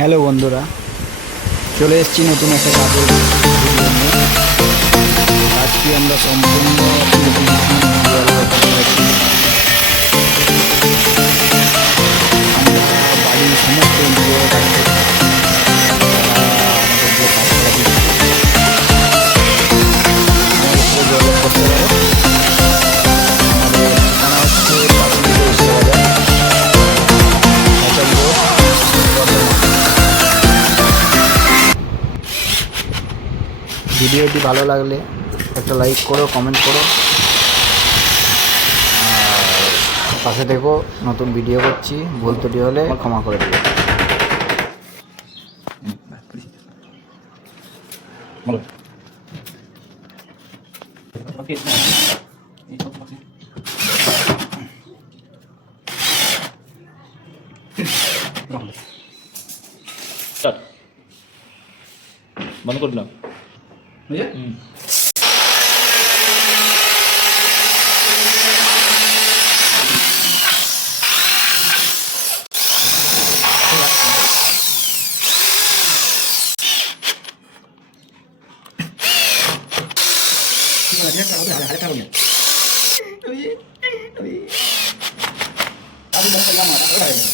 হ্যালো বন্ধুরা, চলে এসেছি নতুন একটা কাজের ভিডিও নিয়ে। আজকে আমরা সম্পূর্ণ আমরা বাড়ির সমস্ত ইন্টেরিয়র কাজ করছি। আমাদের যে কাজ করা দিচ্ছে আমাদের পুরো যোগাযোগ করতে পারো। আমাদের ঠিকানা হচ্ছে প্রাথমিক বাজার, হাজার রোড, বর্ধমান। ভিডিওটি ভালো লাগলে একটা লাইক করো, কমেন্ট করো, আর পাশে দেখো, নতুন ভিডিও করছি, ভুল ত্রুটি হলে ক্ষমা করে দেবো। বন্ধ করে দিলাম। Aku